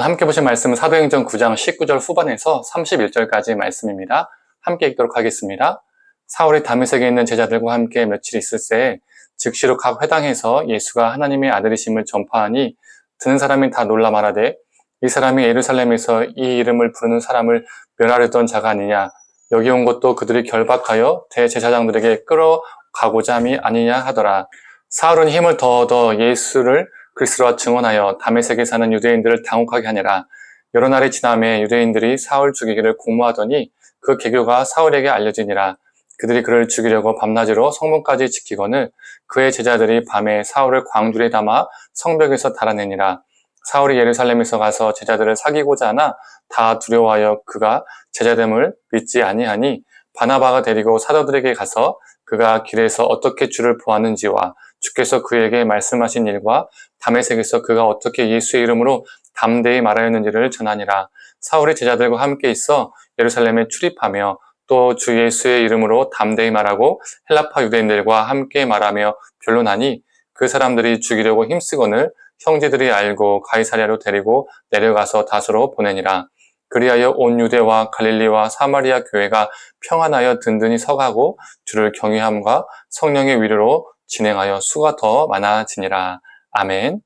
오늘 함께 보실 말씀은 사도행전 9장 19절 후반에서 31절까지 말씀입니다. 함께 읽도록 하겠습니다. 사울이 다메섹에 있는 제자들과 함께 며칠 있을새 즉시로 각 회당에서 예수가 하나님의 아들이심을 전파하니 듣는 사람이 다 놀라 말하되 이 사람이 예루살렘에서 이 이름을 부르는 사람을 멸하려던 자가 아니냐, 여기 온 것도 그들이 결박하여 대제사장들에게 끌어가고자 함이 아니냐 하더라. 사울은 힘을 더 얻어 예수를 그리스도라 증언하여 다메섹에 사는 유대인들을 당혹하게 하니라. 여러 날이 지남에 유대인들이 사울 죽이기를 공모하더니 그 계교가 사울에게 알려지니라. 그들이 그를 죽이려고 밤낮으로 성문까지 지키거늘 그의 제자들이 밤에 사울을 광줄에 담아 성벽에서 달아내니라. 사울이 예루살렘에서 가서 제자들을 사귀고자 하나 다 두려워하여 그가 제자됨을 믿지 아니하니 바나바가 데리고 사도들에게 가서 그가 길에서 어떻게 주를 보았는지와 주께서 그에게 말씀하신 일과 다메섹에서 그가 어떻게 예수의 이름으로 담대히 말하였는지를 전하니라. 사울이 제자들과 함께 있어 예루살렘에 출입하며 또 주 예수의 이름으로 담대히 말하고 헬라파 유대인들과 함께 말하며 변론하니 그 사람들이 죽이려고 힘쓰거늘 형제들이 알고 가이사랴로 데리고 내려가서 다소로 보내니라. 그리하여 온 유대와 갈릴리와 사마리아 교회가 평안하여 든든히 서가고 주를 경외함과 성령의 위로로 진행하여 수가 더 많아지니라. 아멘.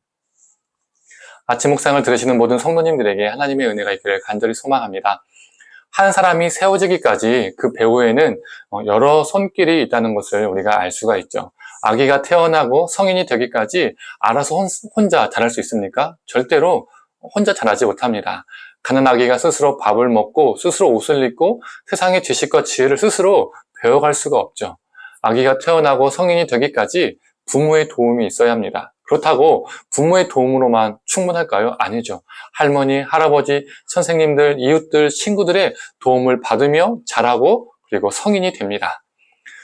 아침 묵상을 들으시는 모든 성도님들에게 하나님의 은혜가 있기를 간절히 소망합니다. 한 사람이 세워지기까지 그 배후에는 여러 손길이 있다는 것을 우리가 알 수가 있죠. 아기가 태어나고 성인이 되기까지 알아서 혼자 자랄 수 있습니까? 절대로 혼자 자라지 못합니다. 가난아기가 스스로 밥을 먹고 스스로 옷을 입고 세상의 지식과 지혜를 스스로 배워갈 수가 없죠. 아기가 태어나고 성인이 되기까지 부모의 도움이 있어야 합니다. 그렇다고 부모의 도움으로만 충분할까요? 아니죠. 할머니, 할아버지, 선생님들, 이웃들, 친구들의 도움을 받으며 자라고 그리고 성인이 됩니다.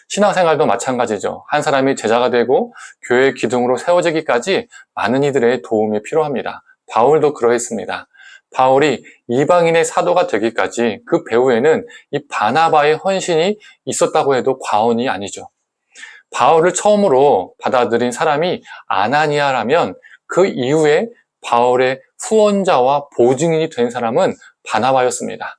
신앙생활도 마찬가지죠. 한 사람이 제자가 되고 교회의 기둥으로 세워지기까지 많은 이들의 도움이 필요합니다. 바울도 그러했습니다. 바울이 이방인의 사도가 되기까지 그 배후에는 이 바나바의 헌신이 있었다고 해도 과언이 아니죠. 바울을 처음으로 받아들인 사람이 아나니아라면 그 이후에 바울의 후원자와 보증인이 된 사람은 바나바였습니다.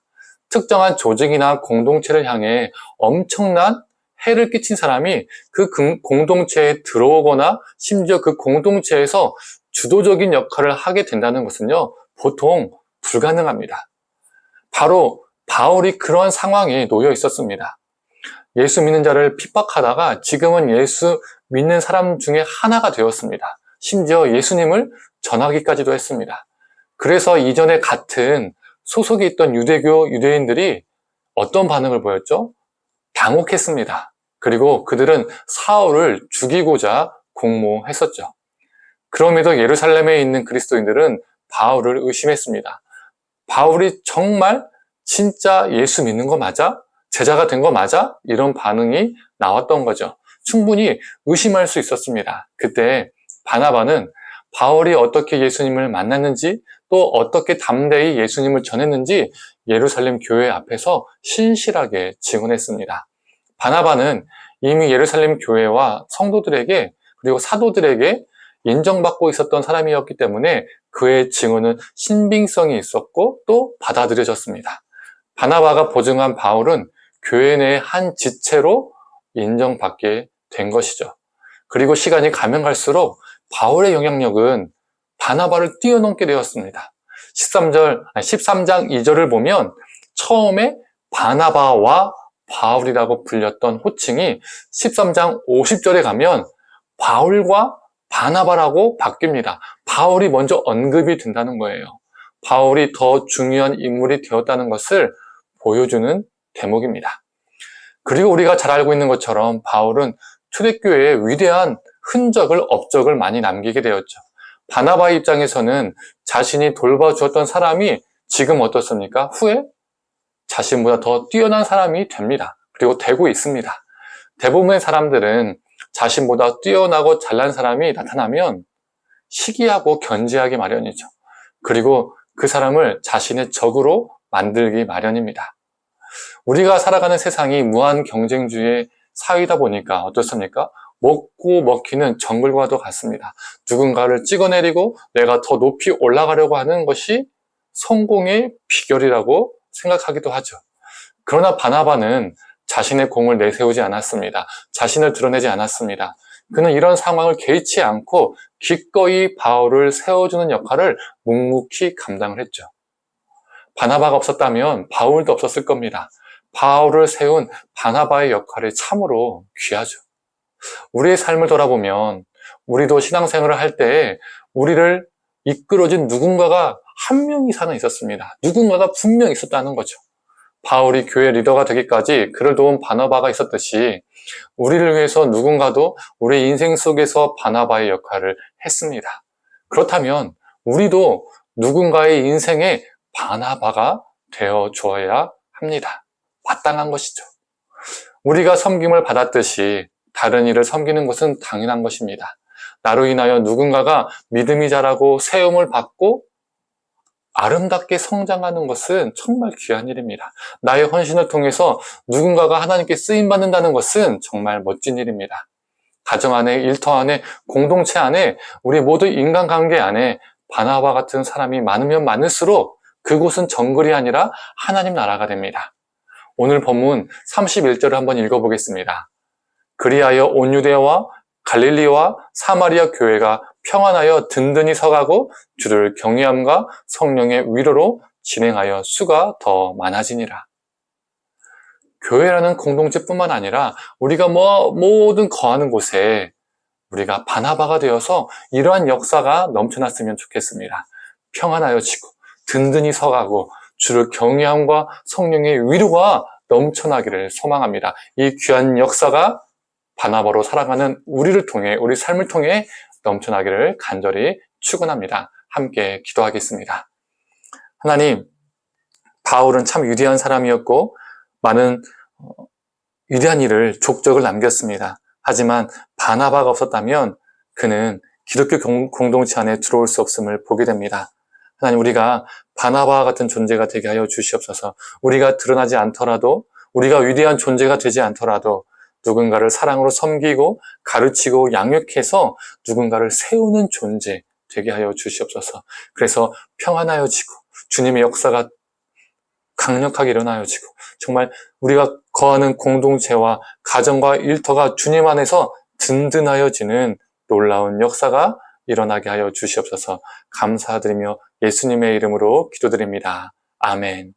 특정한 조직이나 공동체를 향해 엄청난 해를 끼친 사람이 그 공동체에 들어오거나 심지어 그 공동체에서 주도적인 역할을 하게 된다는 것은요, 보통 불가능합니다. 바로 바울이 그런 상황에 놓여 있었습니다. 예수 믿는 자를 핍박하다가 지금은 예수 믿는 사람 중에 하나가 되었습니다. 심지어 예수님을 전하기까지도 했습니다. 그래서 이전에 같은 소속이 있던 유대인들이 어떤 반응을 보였죠? 당혹했습니다. 그리고 그들은 사울을 죽이고자 공모했었죠. 그럼에도 예루살렘에 있는 그리스도인들은 바울을 의심했습니다. 바울이 정말 진짜 예수 믿는 거 맞아? 제자가 된 거 맞아? 이런 반응이 나왔던 거죠. 충분히 의심할 수 있었습니다. 그때 바나바는 바울이 어떻게 예수님을 만났는지 또 어떻게 담대히 예수님을 전했는지 예루살렘 교회 앞에서 신실하게 증언했습니다. 바나바는 이미 예루살렘 교회와 성도들에게 그리고 사도들에게 인정받고 있었던 사람이었기 때문에 그의 증언은 신빙성이 있었고 또 받아들여졌습니다. 바나바가 보증한 바울은 교회 내의 한 지체로 인정받게 된 것이죠. 그리고 시간이 가면 갈수록 바울의 영향력은 바나바를 뛰어넘게 되었습니다. 13장 2절을 보면 처음에 바나바와 바울이라고 불렸던 호칭이 13장 50절에 가면 바울과 바나바라고 바뀝니다. 바울이 먼저 언급이 된다는 거예요. 바울이 더 중요한 인물이 되었다는 것을 보여주는 대목입니다. 그리고 우리가 잘 알고 있는 것처럼 바울은 초대교회에 위대한 업적을 많이 남기게 되었죠. 바나바의 입장에서는 자신이 돌봐주었던 사람이 지금 어떻습니까? 후에 자신보다 더 뛰어난 사람이 됩니다. 그리고 되고 있습니다. 대부분의 사람들은 자신보다 뛰어나고 잘난 사람이 나타나면 시기하고 견제하기 마련이죠. 그리고 그 사람을 자신의 적으로 만들기 마련입니다. 우리가 살아가는 세상이 무한 경쟁주의의 사회이다 보니까 어떻습니까? 먹고 먹히는 정글과도 같습니다. 누군가를 찍어내리고 내가 더 높이 올라가려고 하는 것이 성공의 비결이라고 생각하기도 하죠. 그러나 바나바는 자신의 공을 내세우지 않았습니다. 자신을 드러내지 않았습니다. 그는 이런 상황을 개의치 않고 기꺼이 바울을 세워주는 역할을 묵묵히 감당을 했죠. 바나바가 없었다면 바울도 없었을 겁니다. 바울을 세운 바나바의 역할이 참으로 귀하죠. 우리의 삶을 돌아보면 우리도 신앙생활을 할 때 우리를 이끌어준 누군가가 한 명 이상은 있었습니다. 누군가가 분명히 있었다는 거죠. 바울이 교회 리더가 되기까지 그를 도운 바나바가 있었듯이 우리를 위해서 누군가도 우리 인생 속에서 바나바의 역할을 했습니다. 그렇다면 우리도 누군가의 인생에 바나바가 되어줘야 합니다. 마땅한 것이죠. 우리가 섬김을 받았듯이 다른 이를 섬기는 것은 당연한 것입니다. 나로 인하여 누군가가 믿음이 자라고 세움을 받고 아름답게 성장하는 것은 정말 귀한 일입니다. 나의 헌신을 통해서 누군가가 하나님께 쓰임받는다는 것은 정말 멋진 일입니다. 가정 안에, 일터 안에, 공동체 안에, 우리 모두 인간관계 안에 바나바 같은 사람이 많으면 많을수록 그곳은 정글이 아니라 하나님 나라가 됩니다. 오늘 본문 31절을 한번 읽어보겠습니다. 그리하여 온 유대와 갈릴리와 사마리아 교회가 평안하여 든든히 서가고 주를 경외함과 성령의 위로로 진행하여 수가 더 많아지니라. 교회라는 공동체뿐만 아니라 우리가 모든 거하는 곳에 우리가 바나바가 되어서 이러한 역사가 넘쳐났으면 좋겠습니다. 평안하여지고 든든히 서가고 주를 경외함과 성령의 위로가 넘쳐나기를 소망합니다. 이 귀한 역사가 바나바로 살아가는 우리를 통해, 우리 삶을 통해 넘쳐나기를 간절히 축원합니다. 함께 기도하겠습니다. 하나님, 바울은 참 위대한 사람이었고 많은 위대한 일을 족적을 남겼습니다. 하지만 바나바가 없었다면 그는 기독교 공동체 안에 들어올 수 없음을 보게 됩니다. 하나님, 우리가 바나바와 같은 존재가 되게 하여 주시옵소서. 우리가 드러나지 않더라도, 우리가 위대한 존재가 되지 않더라도 누군가를 사랑으로 섬기고 가르치고 양육해서 누군가를 세우는 존재 되게 하여 주시옵소서. 그래서 평안하여지고 주님의 역사가 강력하게 일어나여지고 정말 우리가 거하는 공동체와 가정과 일터가 주님 안에서 든든하여지는 놀라운 역사가 일어나게 하여 주시옵소서. 감사드리며 예수님의 이름으로 기도드립니다. 아멘.